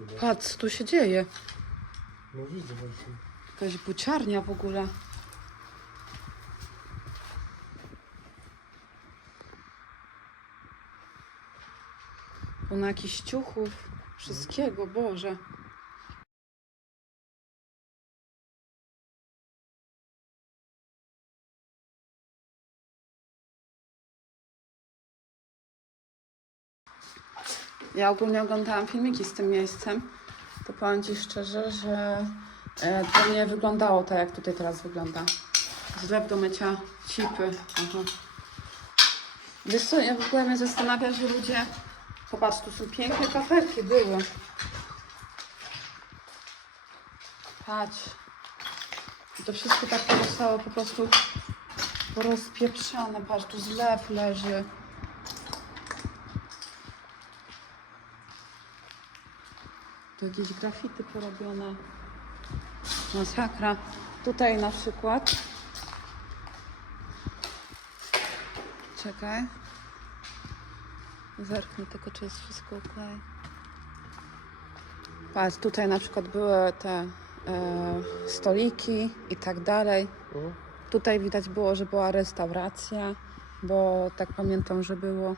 kurde. Patrz, co tu się dzieje. No widzę właśnie. Jakaś buciarnia w ogóle. Pełno jakichś ciuchów, wszystkiego, Boże. Ja ogólnie oglądałam filmiki z tym miejscem. To powiem Ci szczerze, że e, to nie wyglądało tak, jak tutaj teraz wygląda. Zlew do mycia cipy. Aha. Wiesz co, ja w ogóle mnie zastanawia, że ludzie... Popatrz, tu są piękne kafelki, były. Patrz. I to wszystko tak zostało po prostu porozpieprzone. Patrz, tu zlew leży. Tu jakieś grafity porobione. Masakra. Tutaj na przykład. Czekaj. Zerknę tylko, czy jest wszystko ok. Patrz, tutaj na przykład były te e, stoliki i tak dalej. Mhm. Tutaj widać było, że była restauracja, bo tak pamiętam, że było.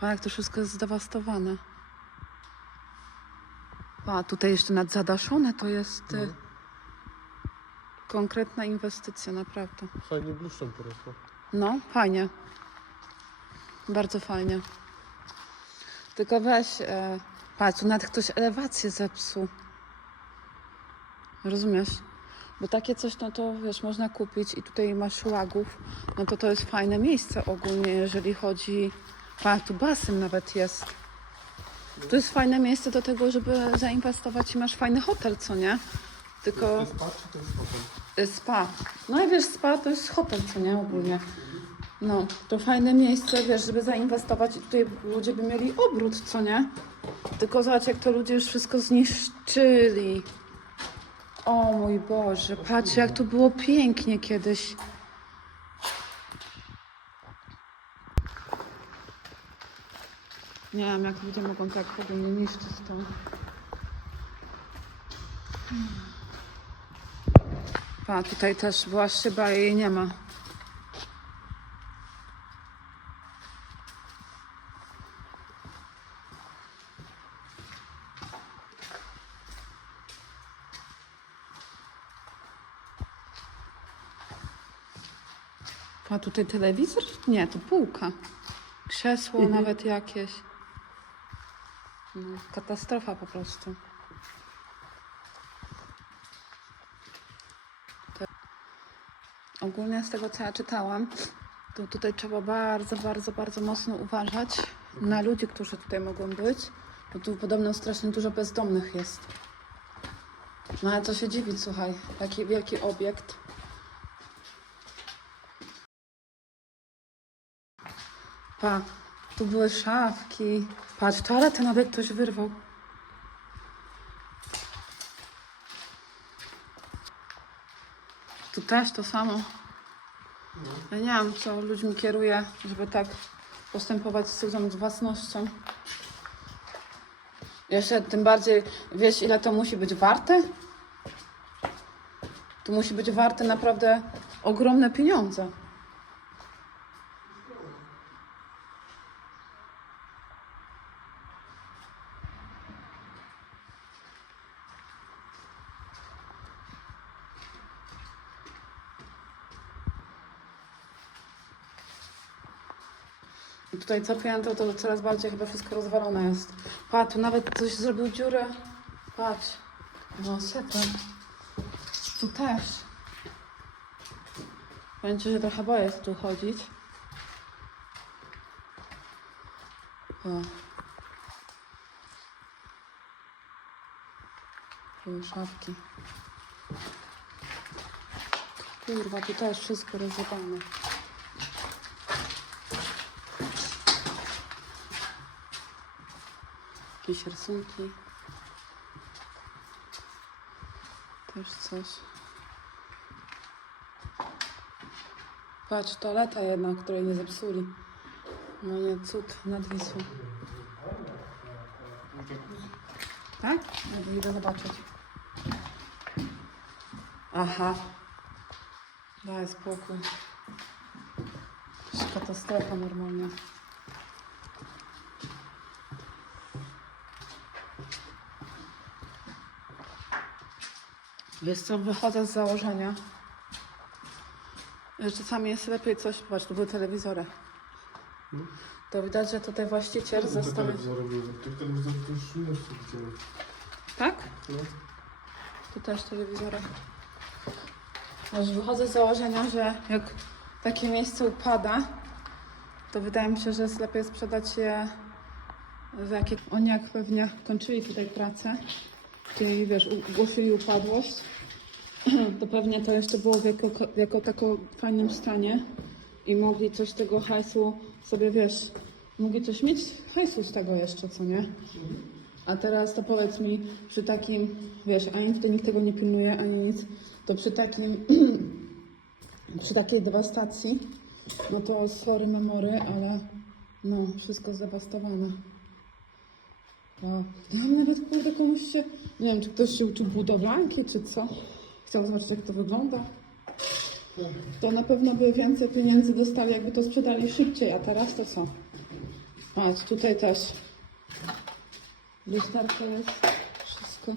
A jak to wszystko jest zdewastowane. A tutaj jeszcze nadzadaszone to jest y, konkretna inwestycja, naprawdę. Fajnie bluszczem porosło. No, fajnie. Bardzo fajnie. Tylko weź, e, patrz, tu nawet ktoś elewację zepsuł. Rozumiesz? Bo takie coś, no to wiesz, można kupić i tutaj masz łagów, no to to jest fajne miejsce ogólnie, jeżeli chodzi... Patrz, tu basen nawet jest. To jest fajne miejsce do tego, żeby zainwestować i masz fajny hotel, co nie? Tylko... To jest park czy to jest hotel? Y, Spa. No i wiesz, spa to jest hotel, co nie ogólnie. No, to fajne miejsce, wiesz, żeby zainwestować i tutaj ludzie by mieli obrót, co nie? Tylko zobacz, jak to ludzie już wszystko zniszczyli. O mój Boże, patrz, jak to było pięknie kiedyś. Nie wiem, jak ludzie mogą tak ogólnie niszczyć to. A tutaj też była szyba i jej nie ma. A tutaj telewizor? Nie, to półka. Krzesło nawet jakieś. No, katastrofa po prostu. Ogólnie z tego, co ja czytałam, to tutaj trzeba bardzo, bardzo, bardzo mocno uważać na ludzi, którzy tutaj mogą być, bo tu podobno strasznie dużo bezdomnych jest. No ale co się dziwić, słuchaj, taki wielki obiekt. Pa, tu były szafki. Patrz, toaletę nawet ktoś wyrwał. Tu też to samo. Ja nie wiem, co ludźmi kieruje, żeby tak postępować z cudzą własnością. Jeszcze tym bardziej, wiesz ile to musi być warte? To musi być warte naprawdę ogromne pieniądze. Tutaj co piętro to coraz bardziej chyba wszystko rozwalone jest. Patrz, tu nawet ktoś zrobił dziurę. Patrz. No super. Tu też. Ci, że trochę boję się tu chodzić. O. Tu szafki. Kurwa, tu też wszystko rozjebane. Jakieś rysunki. Też coś. Patrz, toaleta jedna, której nie zepsuli. No nie, cud nad Wisłą. Tak? Ja idę zobaczyć. Aha. Daj spokój. Katastrofa normalnie. Wiesz co, wychodzę z założenia, że czasami jest lepiej coś, patrz, tu były telewizory. No. To widać, że tutaj właściciel zostawił... Tych telewizorów to już mnóstwo widziałem. Tak? No. Tu też telewizory. Aż wychodzę z założenia, że jak takie miejsce upada, to wydaje mi się, że jest lepiej sprzedać je w jakie... Oni jak pewnie kończyli tutaj pracę, czyli wiesz, ogłosili upadłość, to pewnie to jeszcze było w jako, jako tako fajnym stanie i mogli coś z tego hajsu sobie, wiesz, mogli coś mieć hajsu z tego jeszcze, co nie? A teraz to powiedz mi, przy takim, wiesz, ani tutaj nikt tego nie pilnuje, ani nic, to przy takim, przy takiej dewastacji, no to sorry memory, ale no, wszystko zdewastowane. Wow. Tam nawet kurde komuś się, nie wiem, czy ktoś się uczył budowlanki, czy co. Chciał zobaczyć, jak to wygląda. To na pewno by więcej pieniędzy dostali, jakby to sprzedali szybciej, a teraz to co? Patrz, tutaj też Lusterka jest, wszystko.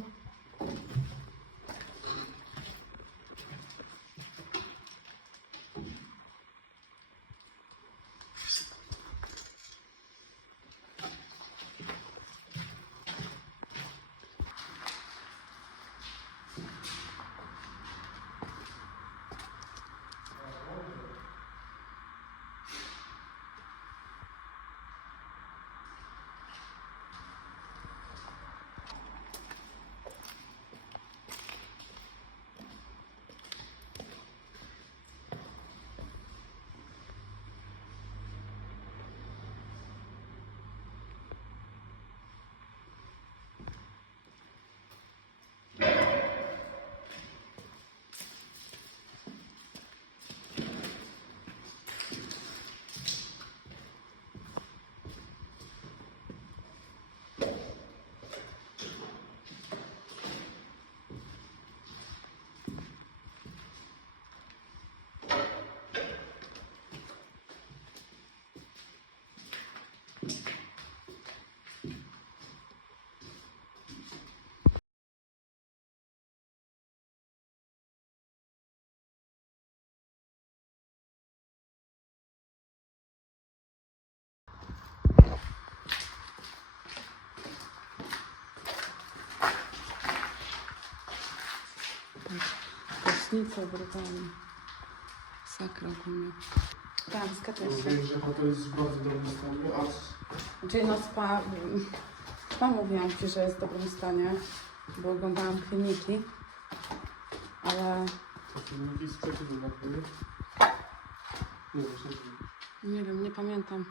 Prysznica brutalnie. Sakra ogólnie. Tak, zgadza się. Mówię, że to jest w bardzo dobrym stanie, a Czyli no spa, spa mówiłam Ci, że jest w dobrym stanie, bo oglądałam kliniki, ale to filmiki z przeciwu na pewno. Nie, właśnie nie. nie wiem, nie pamiętam.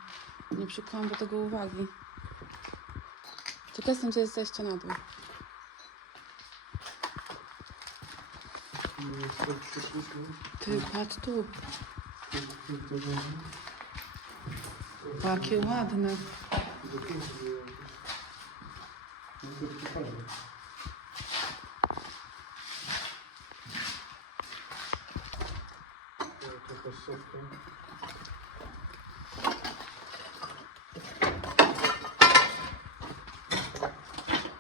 Nie przykłałam do tego uwagi. Ciekaw jestem, gdzie jest zejście na dół. Nie. Ty, patrz tu? Jakie ładne.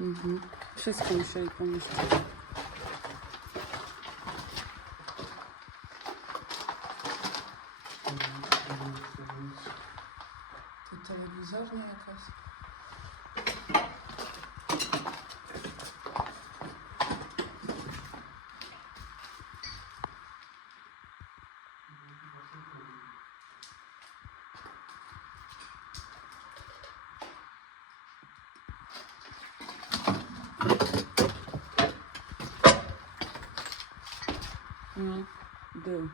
Mhm. Wszystko musieli pomieścić. No, był.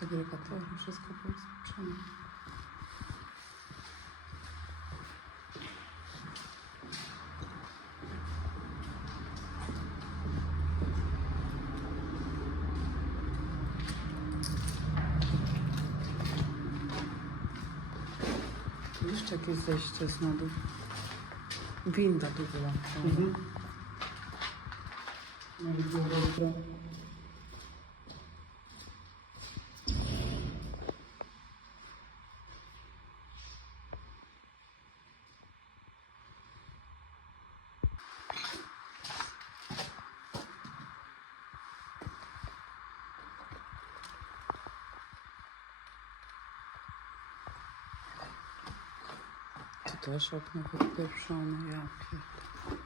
Segregatory, wszystko było sprzątane. Jeszcze jakieś zejście z na dół. Winda tu była. Mhm. Nawet było Tu też okno podpieprzone, ja pier...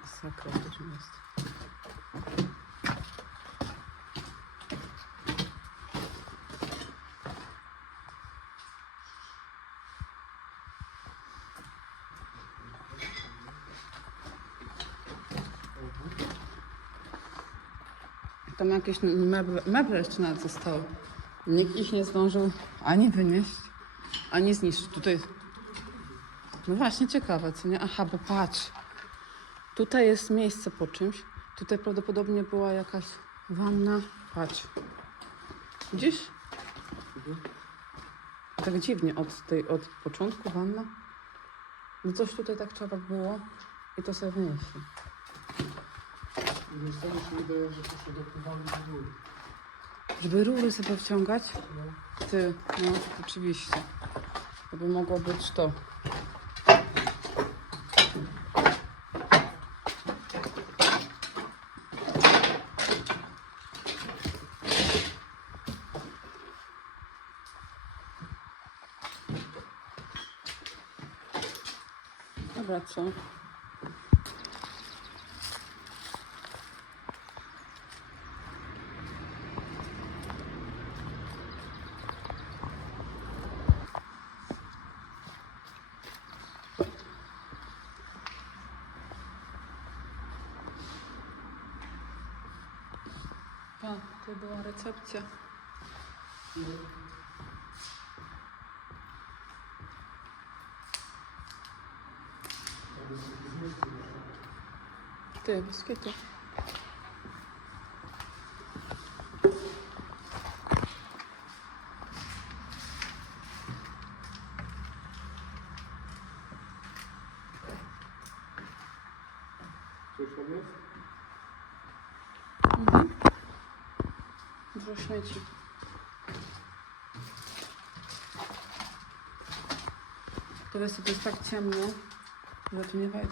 Sakra też jest. Tam jakieś meble, meble jeszcze nawet zostały. Nikt ich nie zdążył ani wynieść, ani zniszczyć. Tutaj no właśnie, ciekawe, co nie? Aha, bo patrz. Tutaj jest miejsce po czymś. Tutaj prawdopodobnie była jakaś wanna. Patrz. Gdzieś? Tak dziwnie od, tej, od początku wanna. No coś tutaj tak trzeba było i to sobie mi się wydaje, że to się do góry. Żeby rury sobie wciągać? No. Ty, no oczywiście. To by mogło być to. Co? A, to była recepcja. Mhm. Dużo śmieci. Teraz to jest tak ciemno, że tu nie wejdę.